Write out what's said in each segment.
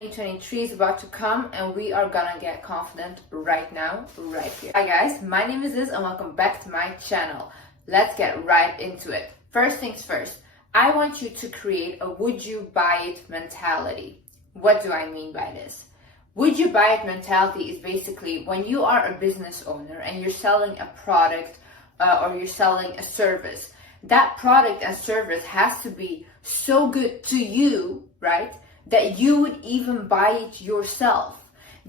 2023 is about to come and we are gonna get confident right now, right here. Hi guys, my name is Liz and welcome back to my channel. Let's get right into it. First things first, I want you to create a would you buy it mentality. What do I mean by this? Would you buy it mentality is basically when you are a business owner and you're selling a product or you're selling a service. That product and service has to be so good to you, right? That you would even buy it yourself.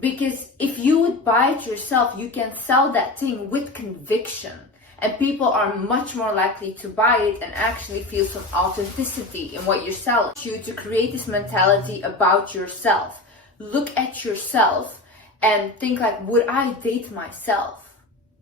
Because if you would buy it yourself, you can sell that thing with conviction. And people are much more likely to buy it and actually feel some authenticity in what you're selling. You to create this mentality about yourself. Look at yourself and think like, would I date myself?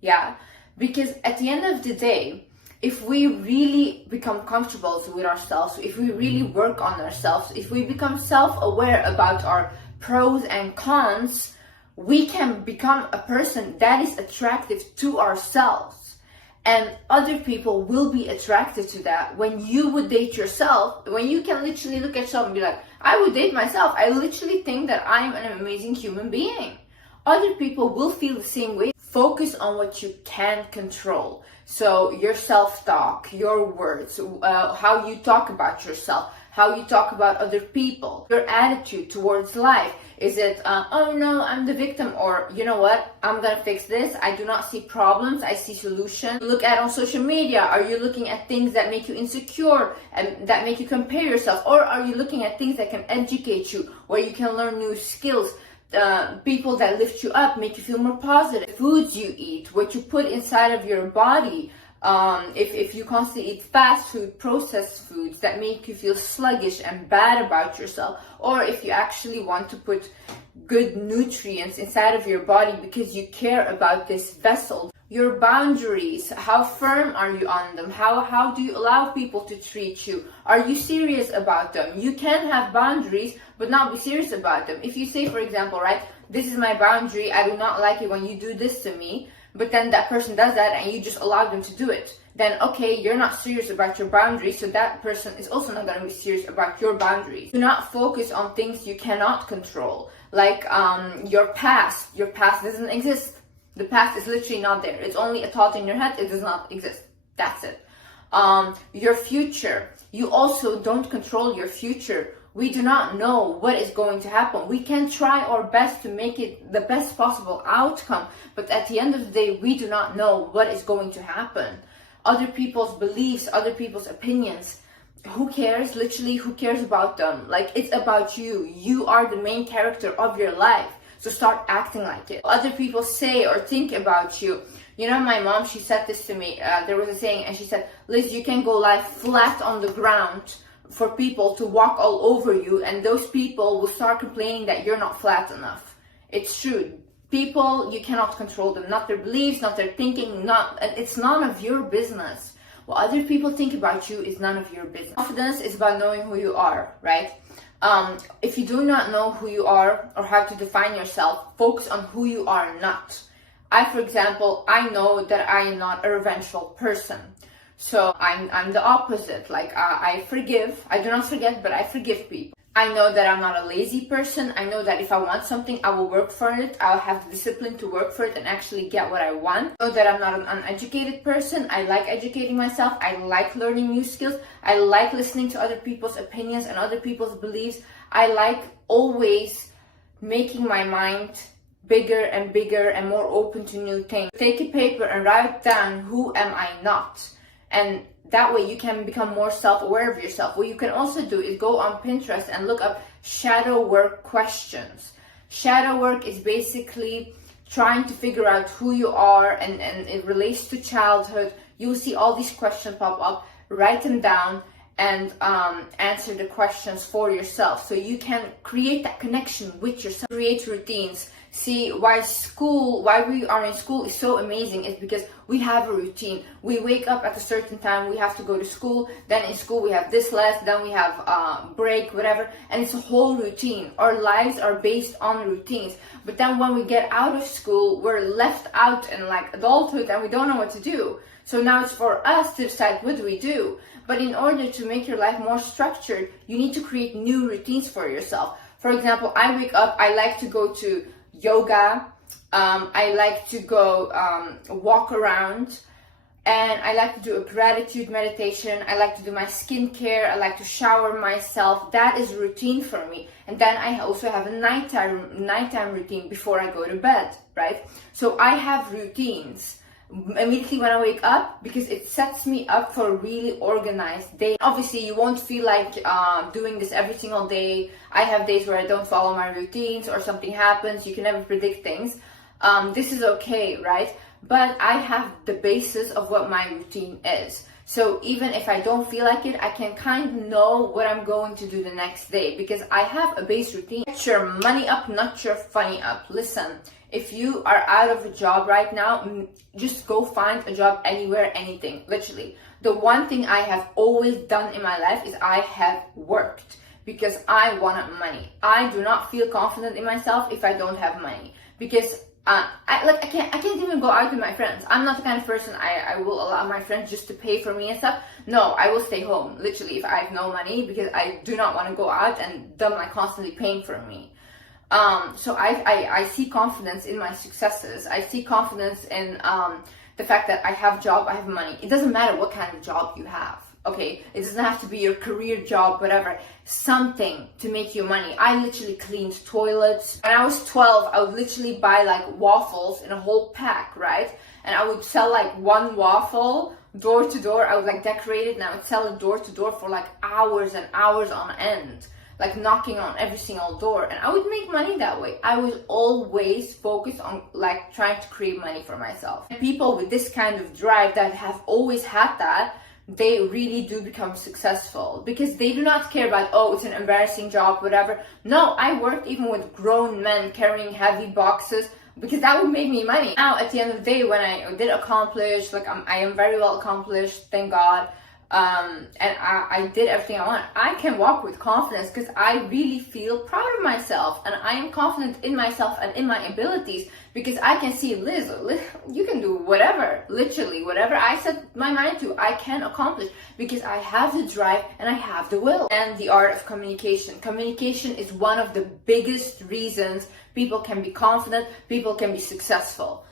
Yeah? Because at the end of the day, if we really become comfortable with ourselves, if we really work on ourselves, if we become self-aware about our pros and cons, we can become a person that is attractive to ourselves. And other people will be attracted to that. When you would date yourself, when you can literally look at yourself and be like, I would date myself. I literally think that I'm an amazing human being. Other people will feel the same way. Focus on what you can control. So your self-talk, your words, how you talk about yourself, how you talk about other people, your attitude towards life. Is it, oh no, I'm the victim, or you know what, I'm gonna fix this. I do not see problems, I see solutions. Look at on social media. Are you looking at things that make you insecure and that make you compare yourself? Or are you looking at things that can educate you, where you can learn new skills? People that lift you up, make you feel more positive. Foods you eat, what you put inside of your body. If you constantly eat fast food, processed foods that make you feel sluggish and bad about yourself, or if you actually want to put good nutrients inside of your body because you care about this vessel. Your boundaries, how firm are you on them? How do you allow people to treat you? Are you serious about them? You can have boundaries but not be serious about them. If you say, for example, right, this is my boundary, I do not like it when you do this to me, but then that person does that and you just allow them to do it, then okay, you're not serious about your boundaries, so that person is also not going to be serious about your boundaries. Do not focus on things you cannot control, like your past. Your past doesn't exist. The past is literally not there. It's only a thought in your head. It does not exist. That's it. Your future. You also don't control your future. We do not know what is going to happen. We can try our best to make it the best possible outcome, but at the end of the day, we do not know what is going to happen. Other people's beliefs, other people's opinions, who cares? Literally, who cares about them? Like, it's about you. You are the main character of your life. So start acting like it. Other people say or think about you. You know, my mom, she said this to me. There was a saying, and she said, Liz, you can go lie flat on the ground for people to walk all over you, and those people will start complaining that you're not flat enough. It's true. People, you cannot control them. Not their beliefs, not their thinking, it's none of your business. What other people think about you is none of your business. Confidence is about knowing who you are, right? If you do not know who you are or how to define yourself, focus on who you are not. For example, I know that I am not a revengeful person. So I'm the opposite. Like, I forgive. I do not forget, but I forgive people. I know that I'm not a lazy person. I know that if I want something, I will work for it. I'll have the discipline to work for it and actually get what I want. I know that I'm not an uneducated person. I like educating myself. I like learning new skills. I like listening to other people's opinions and other people's beliefs. I like always making my mind bigger and bigger and more open to new things. Take a paper and write down, who am I not? And that way you can become more self-aware of yourself. What you can also do is go on Pinterest and look up shadow work questions. Shadow work is basically trying to figure out who you are, and it relates to childhood. You'll see all these questions pop up. Write them down and answer the questions for yourself, so you can create that connection with yourself. Create routines. See, why we are in school is so amazing is because we have a routine. We wake up at a certain time, we have to go to school, then in school we have this class, then we have break, whatever, and it's a whole routine. Our lives are based on routines. But then when we get out of school, we're left out in like adulthood and we don't know what to do. So now it's for us to decide what do we do. But in order to make your life more structured, you need to create new routines for yourself. For example, I wake up, I like to go to yoga, I like to go walk around, and I like to do a gratitude meditation. I like to do my skincare. I like to shower myself. That is routine for me. And then I also have a nighttime routine before I go to bed, right? So I have routines immediately when I wake up because it sets me up for a really organized day. Obviously, you won't feel like doing this every single day. I have days where I don't follow my routines or something happens. You can never predict things. This is okay, right? But I have the basis of what my routine is. So even if I don't feel like it, I can kind of know what I'm going to do the next day because I have a base routine. Get your money up, not your funny up. Listen, if you are out of a job right now, just go find a job anywhere, anything, literally. The one thing I have always done in my life is I have worked because I wanted money. I do not feel confident in myself if I don't have money because I can't even go out with my friends. I'm not the kind of person I will allow my friends just to pay for me and stuff. No, I will stay home, literally, if I have no money because I do not want to go out and them like constantly paying for me. So I see confidence in my successes. I see confidence in the fact that I have a job, I have money. It doesn't matter what kind of job you have. Okay, it doesn't have to be your career job, whatever, something to make you money. I literally cleaned toilets. When I was 12, I would literally buy like waffles in a whole pack, right? And I would sell like one waffle door to door. I would like decorate it and I would sell it door to door for like hours and hours on end, like knocking on every single door. And I would make money that way. I was always focused on like trying to create money for myself. And people with this kind of drive that have always had that, they really do become successful because they do not care about, oh, it's an embarrassing job, whatever. No, I worked even with grown men carrying heavy boxes because that would make me money. Now, at the end of the day, when I did accomplish, like I am very well accomplished, thank God, and I did everything I want, I can walk with confidence because I really feel proud of myself and I am confident in myself and in my abilities because I can see Liz, you can do whatever, literally whatever I set my mind to, I can accomplish because I have the drive and I have the will. And the art of communication. Communication is one of the biggest reasons people can be confident, people can be successful.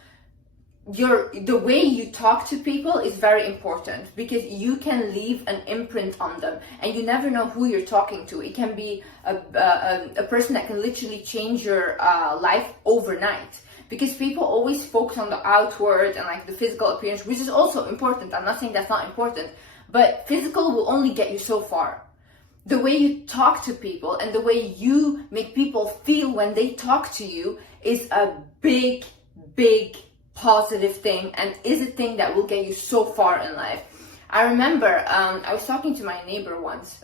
The way you talk to people is very important because you can leave an imprint on them and you never know who you're talking to. It can be a person that can literally change your life overnight because people always focus on the outward and like the physical appearance, which is also important. I'm not saying that's not important, but physical will only get you so far. The way you talk to people and the way you make people feel when they talk to you is a big positive thing and is a thing that will get you so far in life. I remember I was talking to my neighbor once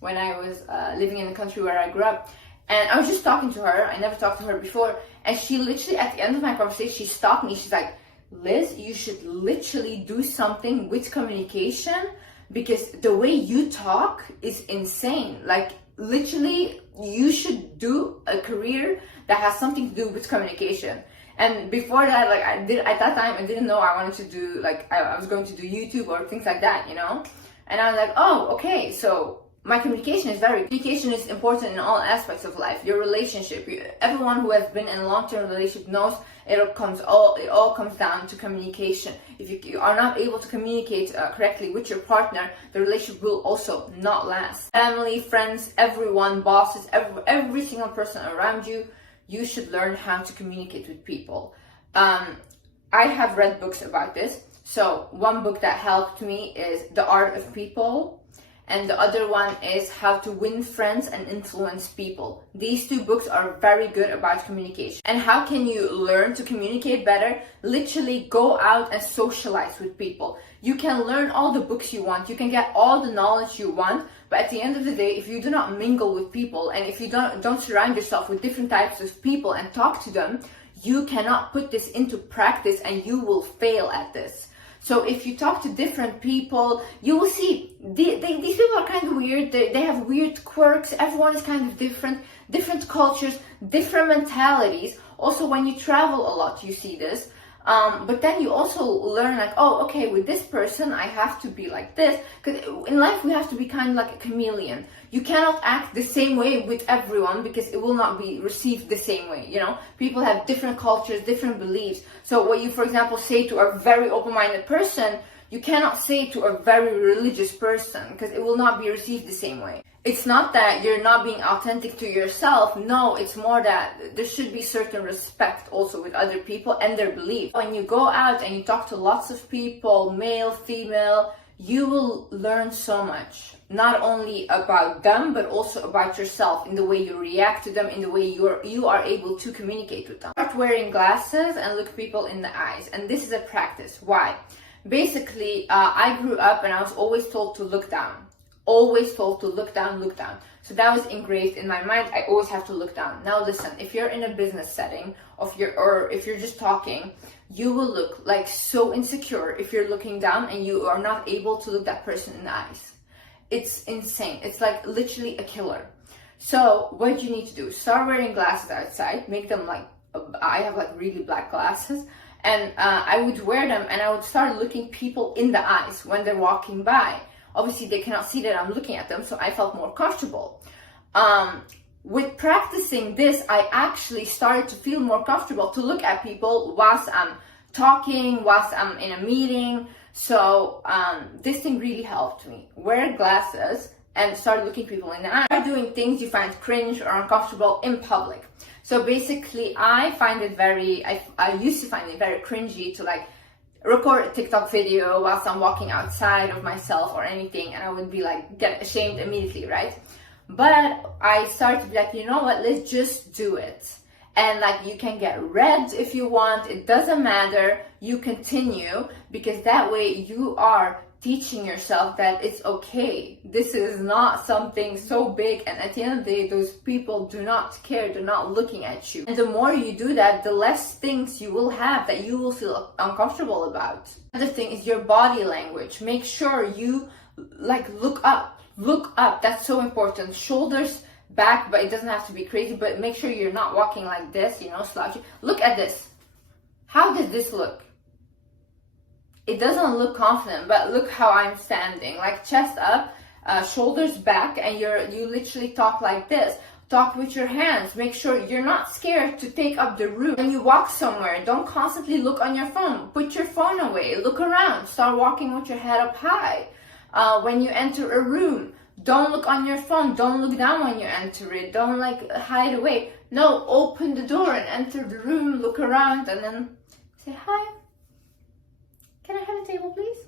when I was living in the country where I grew up, and I was just talking to her. I never talked to her before, and she literally at the end of my conversation she stopped me. She's like, Liz, you should literally do something with communication because the way you talk is insane. Like literally you should do a career that has something to do with communication. And before that, like at that time, I didn't know I wanted to do, like, I was going to do YouTube or things like that, you know? And I was like, oh, okay, so my communication is important in all aspects of life. Your relationship, everyone who has been in a long-term relationship knows it all comes down to communication. If you are not able to communicate correctly with your partner, the relationship will also not last. Family, friends, everyone, bosses, every single person around you, you should learn how to communicate with people. I have read books about this. So one book that helped me is The Art of People, and the other one is How to Win Friends and Influence People. These two books are very good about communication. And how can you learn to communicate better? Literally go out and socialize with people. You can learn all the books you want, you can get all the knowledge you want, but at the end of the day, if you do not mingle with people and if you don't surround yourself with different types of people and talk to them, you cannot put this into practice and you will fail at this. So if you talk to different people, you will see these people are kind of weird. They have weird quirks. Everyone is kind of different cultures, different mentalities. Also, when you travel a lot, you see this. But then you also learn like, oh, okay, with this person, I have to be like this. Because in life, we have to be kind of like a chameleon. You cannot act the same way with everyone because it will not be received the same way, you know? People have different cultures, different beliefs. So what you, for example, say to a very open-minded person, you cannot say to a very religious person because it will not be received the same way. It's not that you're not being authentic to yourself. No, it's more that there should be certain respect also with other people and their beliefs. When you go out and you talk to lots of people, male, female, you will learn so much. Not only about them, but also about yourself, in the way you react to them, in the way you are able to communicate with them. Start wearing glasses and look people in the eyes. And this is a practice. Why? Basically, I grew up and I was always told to look down. Always told to look down, look down. So that was engraved in my mind. I always have to look down. Now listen, if you're in a business setting or if you're just talking, you will look like so insecure if you're looking down and you are not able to look that person in the eyes. It's insane. It's like literally a killer. So what you need to do, start wearing glasses outside, make them like, I have like really black glasses, and I would wear them and I would start looking people in the eyes when they're walking by. Obviously, they cannot see that I'm looking at them, so I felt more comfortable. With practicing this, I actually started to feel more comfortable to look at people whilst I'm talking, whilst I'm in a meeting. So this thing really helped me. Wear glasses and start looking people in the eye. Start doing things you find cringe or uncomfortable in public. So basically, I used to find it very cringy to like record a TikTok video whilst I'm walking outside of myself or anything, and I would be like, get ashamed immediately, right? But I started to be like, you know what, let's just do it. And like, you can get red if you want, it doesn't matter, you continue, because that way you are teaching yourself that it's okay. This is not something so big, and at the end of the day, those people do not care, they're not looking at you. And the more you do that, the less things you will have that you will feel uncomfortable about. Another thing is your body language. Make sure you like look up. Look up, that's so important. Shoulders back, but it doesn't have to be crazy, but make sure you're not walking like this, you know, slouching. Look at this. How does this look? It doesn't look confident, but look how I'm standing, like chest up, shoulders back, and you literally talk like this. Talk with your hands. Make sure you're not scared to take up the room. When you walk somewhere, don't constantly look on your phone. Put your phone away. Look around. Start walking with your head up high. When you enter a room, don't look on your phone. Don't look down when you enter it. Don't like hide away. No, open the door and enter the room. Look around and then say hi. Can I have a table, please?